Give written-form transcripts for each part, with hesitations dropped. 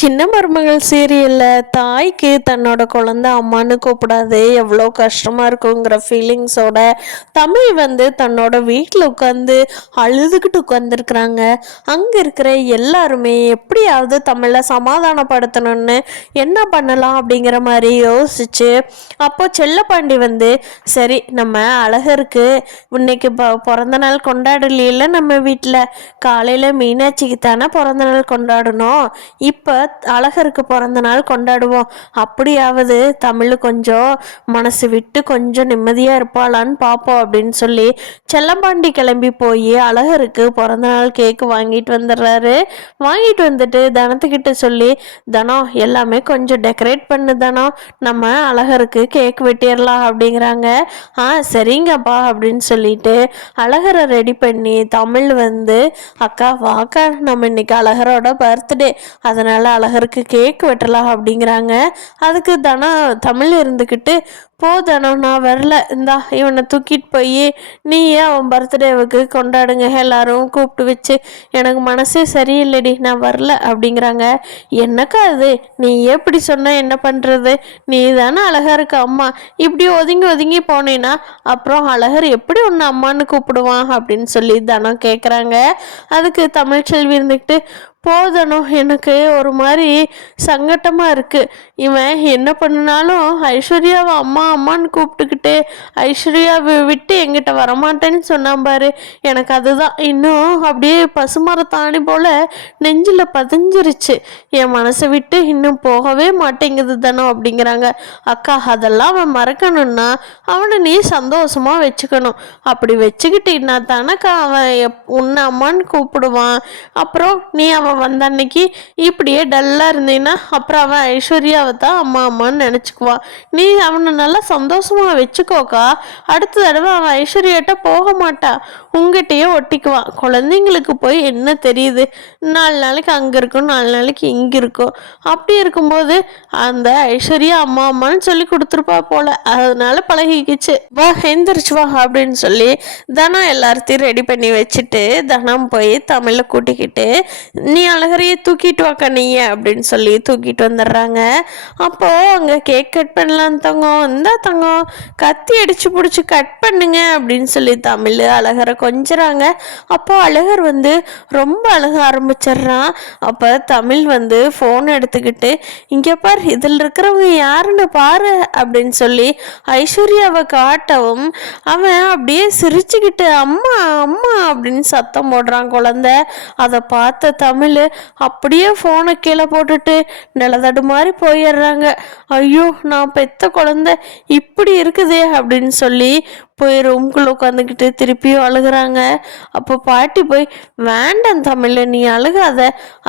சின்ன மருமகள் சீரியலில் தாய்க்கு தன்னோட குழந்தை அம்மானு கூப்பிடாது எவ்வளோ கஷ்டமாக இருக்குங்கிற ஃபீலிங்ஸோட தமிழ் தன்னோட வீட்டில் உட்காந்து அழுதுகிட்டு உட்காந்துருக்குறாங்க. அங்கே இருக்கிற எல்லாருமே எப்படியாவது தமிழை சமாதானப்படுத்தணும்னு என்ன பண்ணலாம் அப்படிங்கிற மாதிரி யோசிச்சு அப்போ செல்லப்பாண்டி சரி நம்ம அழகருக்கு இன்னைக்கு பிறந்த நாள் கொண்டாடலையில நம்ம வீட்டில் காலையில் மீனாட்சிக்கு தானே பிறந்த நாள் கொண்டாடணும், இப்போ அழகருக்கு பிறந்த நாள் கொண்டாடுவோம், அப்படியாவது தமிழ் கொஞ்சம் மனசு விட்டு கொஞ்சம் நிம்மதியாக இருப்பாளான்னு பார்ப்போம் அப்படின்னு சொல்லி செல்லப்பாண்டி கிளம்பி போய் அழகருக்கு பிறந்த நாள் கேக்கு வாங்கிட்டு வந்துடுறாரு. வாங்கிட்டு வந்துட்டு தனத்துக்கிட்ட சொல்லி, தனம் எல்லாமே கொஞ்சம் டெக்கரேட் பண்ணு தனம், நம்ம அழகருக்கு கேக் வெட்டிடலாம் அப்படிங்கிறாங்க. சரிங்கப்பா அப்படின்னு சொல்லிட்டு அழகரை ரெடி பண்ணி தமிழ் அக்கா வாக்கா நம்ம இன்னைக்கு அழகரோட பர்த்டே, அதனால அழகருக்கு கேக் வெட்டலாம் அப்படிங்கிறாங்க. அதுக்கு தமிழ் இருந்துக்கிட்டு போதனும் நான் வரல, இந்தா இவனை தூக்கிட்டு போய் நீயே அவன் பர்த்டேவுக்கு கொண்டாடுங்க எல்லாரும் கூப்பிட்டு வச்சு, எனக்கு மனசே சரியில்லைடி நான் வரல அப்படிங்கிறாங்க. என்னக்கா அது நீ எப்படி சொன்ன என்ன பண்ணுறது, நீ தானே அழகருக்கு அம்மா, இப்படி ஒதுங்கி ஒதுங்கி போனேன்னா அப்புறம் அழகர் எப்படி ஒன்று அம்மானு கூப்பிடுவான் அப்படின்னு சொல்லி தனம் கேட்குறாங்க. அதுக்கு தமிழ்ச்செல்வி இருந்துக்கிட்டு போதனும் எனக்கு ஒரு மாதிரி சங்கட்டமாக இருக்குது, இவன் என்ன பண்ணினாலும் ஐஸ்வர்யாவை அம்மா அம்மான்னு கூப்பிட்டுக்கிட்டு ஐஸ்வர்யாவை விட்டு எங்கிட்ட வரமாட்டேன்னு சொன்னான் பாரு, எனக்கு அதுதான் இன்னும் அப்படியே பசுமரத்தாணி போல் நெஞ்சில் பதிஞ்சிருச்சு, என் மனசை விட்டு இன்னும் போகவே மாட்டேங்குது தானோ அப்படிங்கிறாங்க. அக்கா அதெல்லாம் அவன் மறக்கணும்னா அவனை நீ சந்தோஷமாக வச்சுக்கணும், அப்படி வச்சுக்கிட்டீன்னா தானக்கா அவன் உன்னை அம்மான்னு கூப்பிடுவான், அப்புறம் நீ அவன் வந்த அன்னைக்கு இப்படியே டல்லாக இருந்தீங்கன்னா அப்புறம் அவன் ஐஸ்வர்யாவை தான் அம்மா அம்மான்னு நினச்சிக்குவான், நீ அவனை நல்லா சந்தோஷமாக வச்சுக்கோக்கா, அடுத்த தடவை அவன் ஐஸ்வர்யாட்ட போக மாட்டான், உங்ககிட்டயே ஒட்டிக்குவான், குழந்தைங்களுக்கு போய் என்ன தெரியுது, 4 நாளைக்கு அங்கே இருக்கும் 4 நாளைக்கு இங்கே இருக்கும், அப்படி இருக்கும்போது அந்த ஐஸ்வர்யா அம்மா அம்மான்னு சொல்லி கொடுத்துருப்பா போல, அதனால பழகிக்கிச்சு, வா எந்திரிச்சு வா அப்படின்னு சொல்லி தனம் எல்லாத்தையும் ரெடி பண்ணி வச்சுட்டு தனம் போய் தமிழை கூட்டிக்கிட்டு நீ அழகரையே தூக்கிட்டு வாக்கா நீயே அப்படின்னு சொல்லி தூக்கிட்டு வந்துடுறாங்க. அப்போது அங்கே கேக் கட் பண்ணலாம் தங்கம், இந்த தங்கம் கத்தி அடிச்சு பிடிச்சி கட் பண்ணுங்க அப்படின்னு சொல்லி தமிழ் அழகரை கொஞ்சறாங்க. அப்போ அழகர் ரொம்ப அழக ஆரம்பிச்சிடுறான். அப்போ தமிழ் ஃபோன் எடுத்துக்கிட்டு இங்கே பார் இதில் இருக்கிறவங்க யாருன்னு பாரு அப்படின்னு சொல்லி ஐஸ்வர்யாவை காட்டவும் அவன் அப்படியே சிரிச்சுக்கிட்டு அம்மா அம்மா அப்படின்னு சத்தம் போடுறான் குழந்தை. அதை பார்த்த தமிழ் அப்படியே ஃபோனை கீழே போட்டுட்டு நிலதடு மாதிரி போயிடுறாங்க. ஐயோ நான் பெத்த குழந்தை இப்படி இருக்குதே அப்படின்னு சொல்லி போய் ரூம்குள்ளே உட்காந்துக்கிட்டு திருப்பியும் அழுகிறாங்க. அப்போ பாட்டி போய் வேண்டாம் தமிழ் நீ அழுகாத,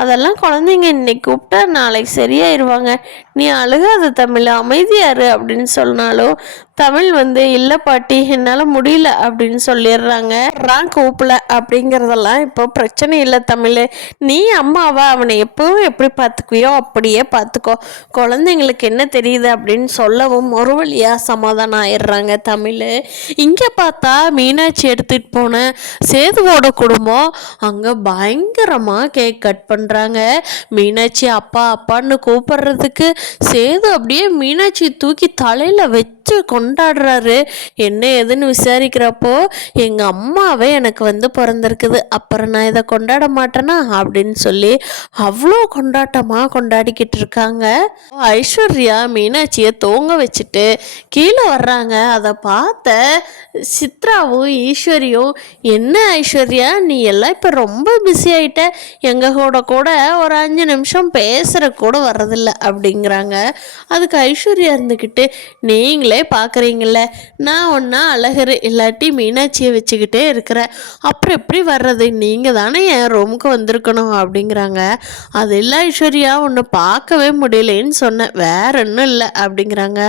அதெல்லாம் குழந்தைங்க இன்னைக்கு கூப்பிட்டா நாளைக்கு சரியாயிருவாங்க, நீ அழுகாத தமிழ் அமைதியாரு அப்படின்னு சொன்னாலும் தமிழ் இல்லை பாட்டி என்னால் முடியல அப்படின்னு சொல்லிடுறாங்க. கூப்பிடல அப்படிங்கிறதெல்லாம் இப்போ பிரச்சனை இல்லை தமிழ், நீ அம்மாவா அவனை எப்பவும் எப்படி பார்த்துக்குவியோ அப்படியே பார்த்துக்கோ, குழந்தைங்களுக்கு என்ன தெரியுது அப்படின்னு சொல்லவும் ஒரு வழியாக சமாதானம் ஆயிடுறாங்க தமிழ். இங்கே பார்த்தா மீனாட்சி எடுத்துகிட்டு போன சேதுவோட குடும்பம் அங்கே பயங்கரமாக கேக் கட் பண்ணுறாங்க. மீனாட்சி அப்பா அப்பான்னு கூப்பிடுறதுக்கு சேது அப்படியே மீனாட்சி தூக்கி தலையில் வச்சு கொண்டாடுறாரு. என்ன ஏதுன்னு விசாரிக்கிறப்போ எங்கள் அம்மாவே எனக்கு பிறந்திருக்குது, அப்புறம் நான் இதை கொண்டாட மாட்டேனா அப்படின்னு சொல்லி அவ்வளோ கொண்டாட்டமாக கொண்டாடிக்கிட்டு இருக்காங்க. ஐஸ்வர்யா மீனாட்சியை தூங்க வச்சுட்டு கீழே வர்றாங்க. அதை பார்த்த சித்ராவும் ஈஸ்வரியும் என்ன ஐஸ்வர்யா நீ எல்லாம் இப்போ ரொம்ப பிஸி ஆகிட்ட, எங்கள் கூட ஒரு 5 நிமிஷம் பேசுகிற கூட வர்றதில்ல அப்படிங்கிறாங்க. அதுக்கு ஐஸ்வர்யா இருந்துக்கிட்டு நீங்களே பார்க்குறீங்கள நான் ஒன்றா அழகர் இல்லாட்டி மீனாட்சியை வச்சுக்கிட்டே இருக்கிறேன், அப்புறம் எப்படி வர்றது, நீங்கள் தானே என் ரூமுக்கு வந்திருக்கணும் அப்படிங்கிறாங்க. அது இல்லை ஐஸ்வர்யா ஒன்று பார்க்கவே முடியலேன்னு சொன்னேன், வேற ஒன்றும் இல்லை அப்படிங்கிறாங்க.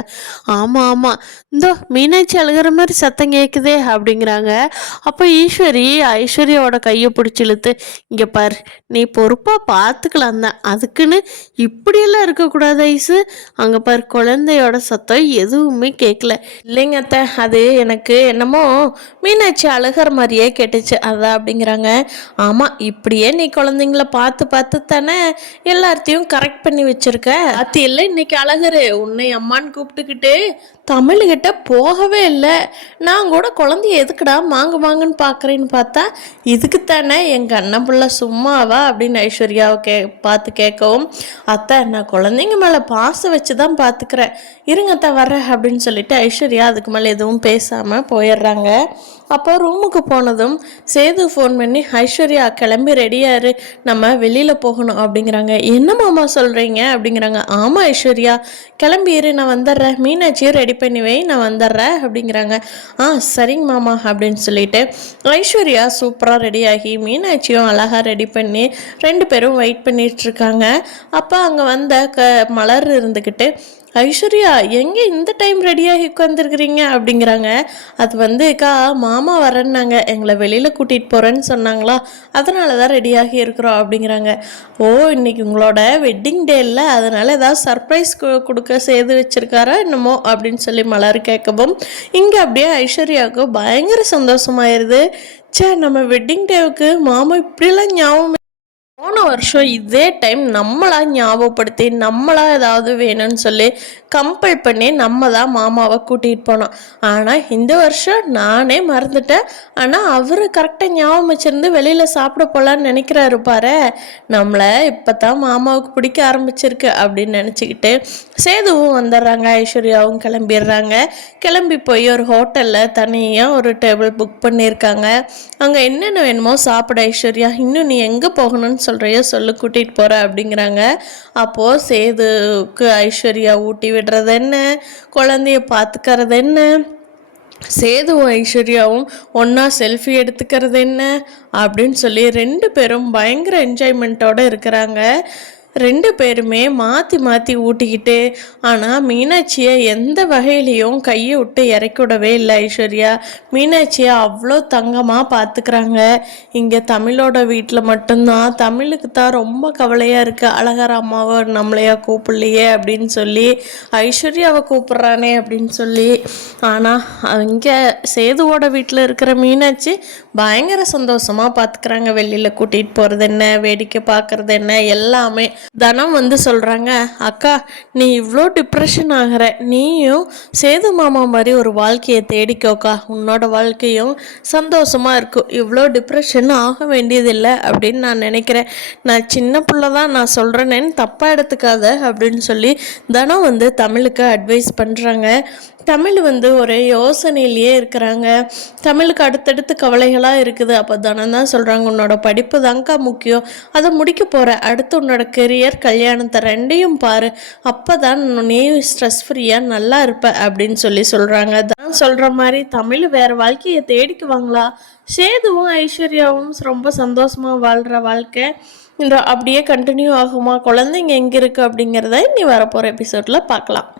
ஆமாம் ஆமாம் இந்தோ மீனாட்சி அழுகிற மாதிரி சத்தம் கேட்குதே அப்படிங்கிறாங்க. அப்போ ஈஸ்வரி ஐஸ்வர்யாவோட கையை பிடிச்சி இழுத்து இங்கே பார் நீ பொறுப்பாக பார்த்துக்கலாம் தான், அதுக்குன்னு இப்படியெல்லாம் இருக்கக்கூடாது ஐஸு, அங்கே பார் குழந்தையோட சத்தம் எதுவுமே கேட்கல. இல்லைங்க அத்தை, அது எனக்கு என்னமோ மீனாட்சி அழுகிற மாதிரியே கேட்டுச்சு அதான் அப்படிங்கிறாங்க. ஆமாம், இப்படியே நீ குழந்தைங்கள பார்த்து பார்த்து தானே எல்லாத்தையும் கரெக்ட் பண்ணி வச்சிருக்க. அது இல்லை இன்னைக்கு அழகரு உன்னை அம்மான்னு கூப்பிட்டுக்கிட்டு தமிழ்கிட்ட போகவே இல்லை. நான் கூட குழந்தைய எதுக்குடா வாங்குன்னு பார்க்குறேன்னு பார்த்தா இதுக்குத்தானே எங்கள் அண்ணன் பிள்ளை சும்மாவா அப்படின்னு ஐஸ்வர்யாவை பார்த்து கேட்கவும், அத்தை நான் குழந்தைங்க மேலே பாசம் வச்சு தான் பார்த்துக்கிறேன், இருங்க அத்தை வர்றேன் அப்படின்னு சொல்லிட்டு ஐஸ்வர்யா அதுக்கு மேலே எதுவும் பேசாமல் போயிடுறாங்க. அப்போ ரூமுக்கு போனதும் சேது ஃபோன் பண்ணி ஐஸ்வர்யா கிளம்பி ரெடியாரு, நம்ம வெளியில் போகணும் அப்படிங்கிறாங்க. என்ன மாமா சொல்கிறீங்க அப்படிங்கிறாங்க. ஆமாம் ஐஸ்வர்யா கிளம்பிடு, நான் வந்துடுறேன், மீனாட்சியும் ரெடி பண்ணி வை, நான் வந்துடுறேன் அப்படிங்கிறாங்க. சரிங்க மாமா அப்படின்னு சொல்லிட்டு ஐஸ்வர்யா சூப்பராக ரெடியாகி மீனாட்சியும் அழகாக ரெடி பண்ணி 2 பேரும் வெயிட் பண்ணிகிட்ருக்காங்க. அப்போ அங்கே வந்த மலர் இருந்துக்கிட்டு, ஐஸ்வர்யா எங்கே இந்த டைம் ரெடியாகி உட்காந்துருக்குறீங்க அப்படிங்கிறாங்க. அது வந்துக்கா மாமா வரேன்னாங்க, எங்களை வெளியில் கூட்டிகிட்டு போகிறேன்னு சொன்னாங்களா, அதனால தான் ரெடியாகி இருக்கிறோம் அப்படிங்கிறாங்க. ஓ இன்னைக்கு உங்களோட வெட்டிங் டே இல்லை, அதனால் ஏதாவது சர்ப்ரைஸ் கொடுக்க செய்து வச்சுருக்காரா என்னமோ அப்படின்னு சொல்லி மலர் கேட்கவும், இங்கே அப்படியே ஐஸ்வர்யாவுக்கு பயங்கர சந்தோஷமாயிருது. நம்ம வெட்டிங் டேவுக்கு மாமா இப்படிலாம் ஞாபகம் போன வருஷம் இதே டைம் நம்மளா ஞாபகப்படுத்தி நம்மளா ஏதாவது வேணும்னு சொல்லி கம்பல் பண்ணி நம்ம தான் மாமாவை கூட்டிகிட்டு போனோம். ஆனால் இந்த வருஷம் நானே மறந்துட்டேன். ஆனால் அவர் கரெக்டாக ஞாபகம் வச்சிருந்து வெளியில் சாப்பிட போகலான்னு நினைக்கிறாரு பாரு. நம்மளை இப்போ தான் மாமாவுக்கு பிடிக்க ஆரம்பிச்சிருக்கு அப்படின்னு நினச்சிக்கிட்டு சேதுவும் வந்துடுறாங்க, ஐஸ்வர்யாவும் கிளம்பிடுறாங்க. கிளம்பி போய் ஒரு ஹோட்டலில் தனியாக ஒரு டேபிள் புக் பண்ணியிருக்காங்க. அங்கே என்னென்ன வேணுமோ சாப்பிட ஐஸ்வர்யா, இன்னும் நீ எங்கே போகணும்னு சொல்கிறையோ சொல்லு, கூட்டிகிட்டு போகிற அப்படிங்கிறாங்க. அப்போது சேதுக்கு ஐஸ்வர்யா ஊட்டி விடுறது என்ன, குழந்தைய பார்த்துக்கிறது என்ன, சேதுவும் ஐஸ்வர்யாவும் ஒன்றா செல்ஃபி எடுத்துக்கிறது என்ன அப்படின்னு சொல்லி 2 பேரும் பயங்கர என்ஜாய்மெண்ட்டோடு இருக்கிறாங்க. 2 பேருமே மாற்றி மாற்றி ஊட்டிக்கிட்டு, ஆனால் மீனாட்சியை எந்த வகையிலையும் கையை விட்டு இறக்கி விடவே இல்லை ஐஸ்வர்யா. மீனாட்சியை அவ்வளோ தங்கமாக பார்த்துக்கிறாங்க. இங்கே தமிழோட வீட்டில் மட்டும்தான் தமிழுக்கு தான் ரொம்ப கவலையாக இருக்குது, அழகர் அம்மாவை நம்மளையா கூப்பிடலையே அப்படின்னு சொல்லி ஐஸ்வர்யாவை கூப்பிட்றானே அப்படின்னு சொல்லி. ஆனால் இங்கே சேதுவோட வீட்டில் இருக்கிற மீனாட்சி பயங்கர சந்தோஷமாக பார்த்துக்கிறாங்க. வெளியில் கூட்டிகிட்டு போகிறது என்ன, வேடிக்கை பார்க்குறது என்ன, எல்லாமே. தனம் சொல்கிறாங்க, அக்கா நீ இவ்வளோ டிப்ரெஷன் ஆகிற, நீயும் சேது மாமா மாதிரி ஒரு வாழ்க்கையை தேடிக்கோக்கா, உன்னோட வாழ்க்கையும் சந்தோஷமாக இருக்கும், இவ்வளோ டிப்ரெஷன் ஆக வேண்டியதில்லை அப்படின்னு நான் நினைக்கிறேன். நான் சின்ன பிள்ளை தான், நான் சொல்கிறேன்னு தப்பாக எடுத்துக்காத அப்படின்னு சொல்லி தனம் தமிழுக்கு அட்வைஸ் பண்ணுறாங்க. தமிழ் ஒரே யோசனையிலேயே இருக்கிறாங்க. தமிழுக்கு அடுத்தடுத்து கவலைகளாக இருக்குது. அப்போ தனம் தான் சொல்கிறாங்க, உன்னோட படிப்பு தாங்க்கா முக்கியம், அதை முடிக்க போகிற, அடுத்து உன்னோட கெரியர், கல்யாணத்தை 2ஐயும் பாரு, அப்போ தான் நீ ஸ்ட்ரெஸ் ஃப்ரீயாக நல்லா இருப்ப அப்படின்னு சொல்லி சொல்கிறாங்க. தான் சொல்கிற மாதிரி தமிழ் வேறு வாழ்க்கையை தேடிக்குவாங்களா, சேதுவும் ஐஸ்வர்யாவும் ரொம்ப சந்தோஷமாக வாழ்கிற வாழ்க்கை அப்படியே கண்டினியூ ஆகுமா, குழந்தைங்க எங்கே இருக்குது அப்படிங்கிறத இனி வரப்போகிற எபிசோடில் பார்க்கலாம்.